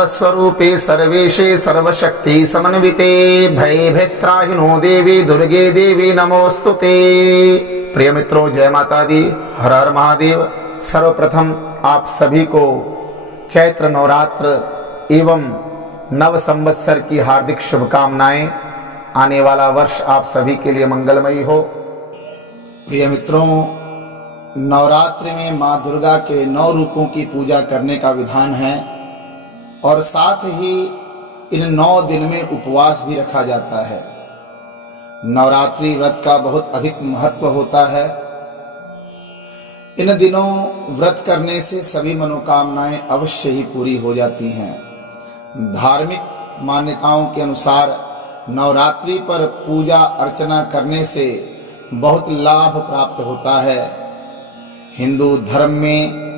सर्वस्वरूपे सर्वेशे सर्वशक्ति समन्विते भयभीस्त्राहिनो देवी दुर्गे देवी नमोस्तुते। प्रिय मित्रों, जय माता दी, हर हर महादेव। सर्वप्रथम आप सभी को चैत्र नवरात्र एवं नव संवत्सर की हार्दिक शुभकामनाएं। आने वाला वर्ष आप सभी के लिए मंगलमयी हो। प्रिय मित्रों, नवरात्रि में माँ दुर्गा के 9 रूपों की पूजा करने का विधान है और साथ ही इन 9 दिन में उपवास भी रखा जाता है। नवरात्रि व्रत का बहुत अधिक महत्व होता है। इन दिनों व्रत करने से सभी मनोकामनाएं अवश्य ही पूरी हो जाती हैं। धार्मिक मान्यताओं के अनुसार नवरात्रि पर पूजा अर्चना करने से बहुत लाभ प्राप्त होता है। हिंदू धर्म में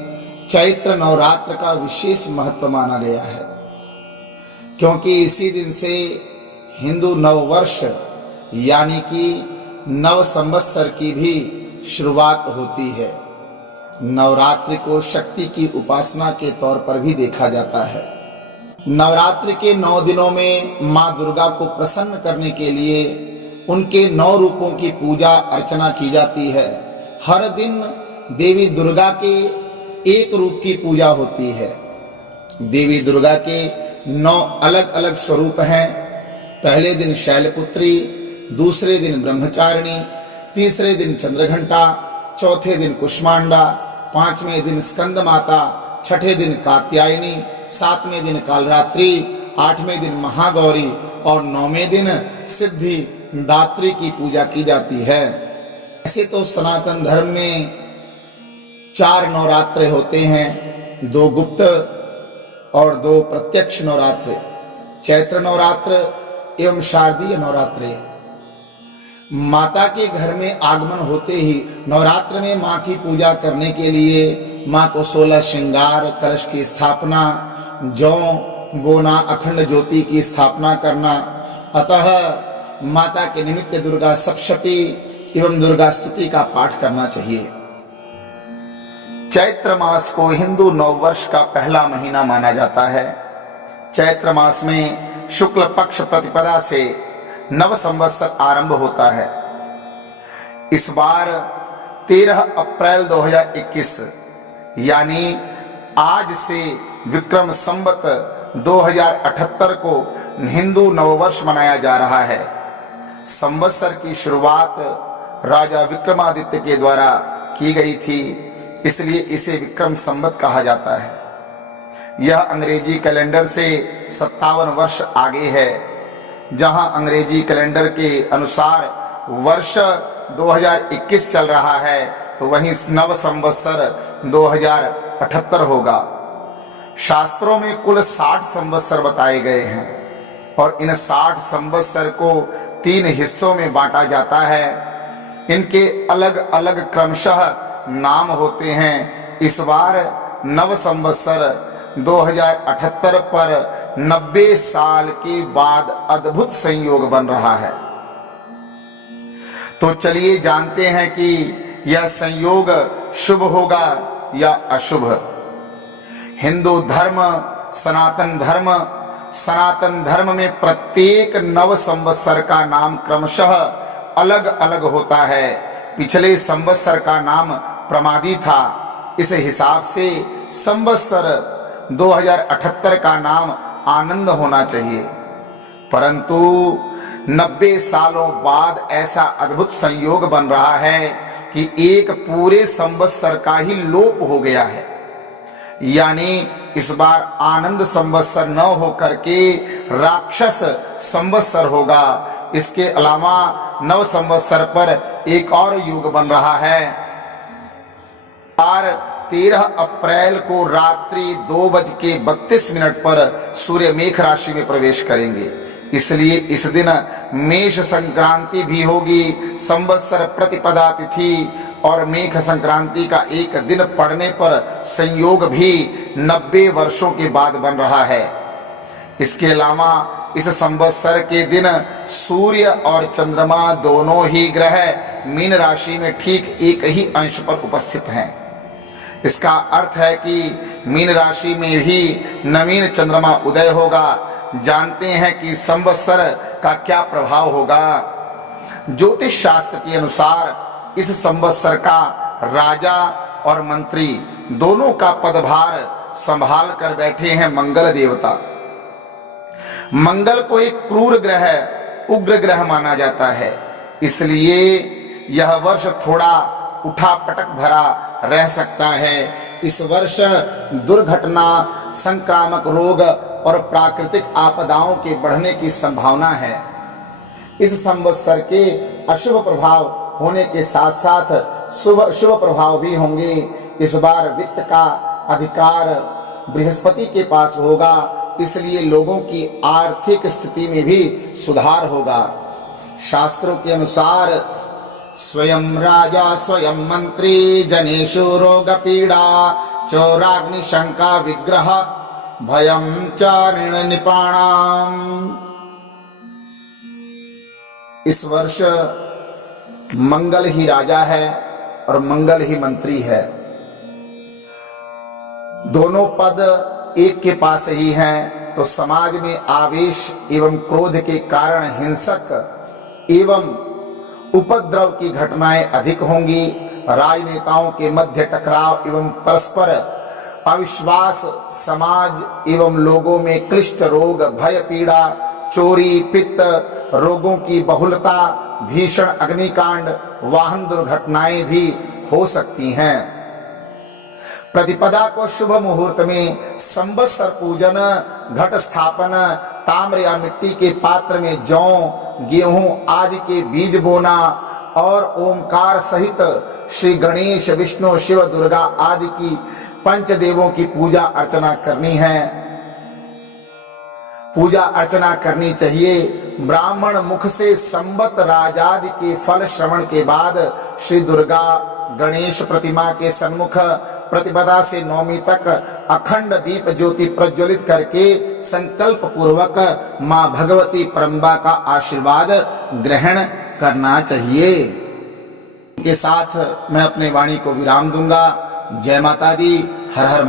चैत्र नवरात्र का विशेष महत्व माना गया है, क्योंकि इसी दिन से हिंदू नववर्ष यानी कि नव संवत्सर की भी शुरुआत होती है। नवरात्रि को शक्ति की उपासना के तौर पर भी देखा जाता है। नवरात्रि के 9 दिनों में माँ दुर्गा को प्रसन्न करने के लिए उनके 9 रूपों की पूजा अर्चना की जाती है। हर दिन देवी दुर्गा के एक रूप की पूजा होती है। देवी दुर्गा के 9 अलग अलग स्वरूप हैं। पहले दिन शैलपुत्री, दूसरे दिन ब्रह्मचारिणी, तीसरे दिन चंद्रघंटा, चौथे दिन कुष्मांडा, 5वें दिन स्कंद माता, 6ठे दिन कात्यायनी, 7वें दिन कालरात्रि, 8वें दिन महागौरी और 9वें दिन सिद्धि दात्री की पूजा की जाती है। ऐसे तो सनातन धर्म में 4 नवरात्रे होते हैं, 2 गुप्त और 2 प्रत्यक्ष नवरात्रे, चैत्र नवरात्र एवं शारदीय नवरात्रे। माता के घर में आगमन होते ही नवरात्र में माँ की पूजा करने के लिए माँ को 16 श्रृंगार, कलश की स्थापना, जौ बोना, अखंड ज्योति की स्थापना करना। अतः माता के निमित्त दुर्गा सप्तशती एवं दुर्गा स्तुति का पाठ करना चाहिए। चैत्र मास को हिंदू नववर्ष का पहला महीना माना जाता है। चैत्र मास में शुक्ल पक्ष प्रतिपदा से नव संवत्सर आरंभ होता है। इस बार 13 अप्रैल 2021 यानी आज से विक्रम संवत 2078 को हिंदू नववर्ष मनाया जा रहा है। संवत्सर की शुरुआत राजा विक्रमादित्य के द्वारा की गई थी, इसलिए इसे विक्रम संवत कहा जाता है। यह अंग्रेजी कैलेंडर से 57 वर्ष आगे है। जहां अंग्रेजी कैलेंडर के अनुसार वर्ष 2021 चल रहा है, तो वहीं नव संवत्सर 2078 होगा। शास्त्रों में कुल 60 संवत्सर बताए गए हैं और इन 60 संवत्सर को 3 हिस्सों में बांटा जाता है। इनके अलग अलग क्रमशः नाम होते हैं। इस बार नव संवत्सर 2078 पर 90 साल के बाद अद्भुत संयोग बन रहा है। तो चलिए जानते हैं कि यह संयोग शुभ होगा या अशुभ। हिंदू धर्म सनातन धर्म में प्रत्येक नव संवत्सर का नाम क्रमशः अलग अलग होता है। पिछले संवत्सर का नाम प्रमादी था। इस हिसाब से संवत्सर 2078 का नाम आनंद होना चाहिए, परंतु 90 सालों बाद ऐसा अद्भुत संयोग बन रहा है कि एक पूरे संवत्सर का ही लोप हो गया है। यानी इस बार आनंद संवत्सर न होकर के राक्षस संवत्सर होगा। इसके अलावा नव संवत्सर पर एक और युग बन रहा है। 13 अप्रैल को रात्रि 2:32 पर सूर्य मेष राशि में प्रवेश करेंगे। इसलिए इस दिन मेष संक्रांति भी होगी। संवत्सर प्रतिपदा तिथि और मेष संक्रांति का एक दिन पड़ने पर संयोग भी 90 वर्षों के बाद बन रहा है। इसके अलावा इस संवत्सर के दिन सूर्य और चंद्रमा दोनों ही ग्रह मीन राशि में ठीक एक ही अंश पर उपस्थित हैं। इसका अर्थ है कि मीन राशि में भी नवीन चंद्रमा उदय होगा। जानते हैं कि संवत्सर का क्या प्रभाव होगा। ज्योतिष शास्त्र के अनुसार इस संवत्सर का राजा और मंत्री दोनों का पदभार संभाल कर बैठे हैं मंगल देवता। मंगल को एक क्रूर ग्रह, उग्र ग्रह माना जाता है, इसलिए यह वर्ष थोड़ा उठा पटक भरा रह सकता है। इस वर्ष दुर्घटना, संक्रामक रोग और प्राकृतिक आपदाओं के बढ़ने की संभावना है। इस संवत्सर के अशुभ प्रभाव होने के साथ साथ शुभ प्रभाव भी होंगे। इस बार वित्त का अधिकार बृहस्पति के पास होगा, इसलिए लोगों की आर्थिक स्थिति में भी सुधार होगा। शास्त्रों के अनुसार स्वयं राजा स्वयं मंत्री जनेषु रोग पीड़ा चौराग्नि शंका विग्रह भयं च निर्निपाणाम। इस वर्ष मंगल ही राजा है और मंगल ही मंत्री है। दोनों पद एक के पास ही हैं, तो समाज में आवेश एवं क्रोध के कारण हिंसक एवं उपद्रव की घटनाएं अधिक होंगी। राजनेताओं के मध्य टकराव एवं परस्पर अविश्वास समाज एवं लोगों में क्लिष्ट रोग, भय, पीड़ा, चोरी, पित्त रोगों की बहुलता, भीषण अग्निकांड, वाहन दुर्घटनाएं भी हो सकती हैं। प्रतिपदा को शुभ मुहूर्त में संवत्सर पूजन, घट स्थापन, ताम्र या मिट्टी के पात्र में जौ, गेहूं आदि के बीज बोना और ओमकार सहित श्री गणेश, विष्णु, शिव, दुर्गा आदि की पंचदेवों की पूजा अर्चना करनी है। पूजा अर्चना करनी चाहिए। ब्राह्मण मुख से संवत राजादि के फल श्रवण के बाद श्री दुर्गा गणेश प्रतिमा के सन्मुख प्रतिपदा से नवमी तक अखंड दीप ज्योति प्रज्वलित करके संकल्प पूर्वक मां भगवती परम्बा का आशीर्वाद ग्रहण करना चाहिए। के साथ मैं अपने वाणी को विराम दूंगा। जय माता दी। हर हर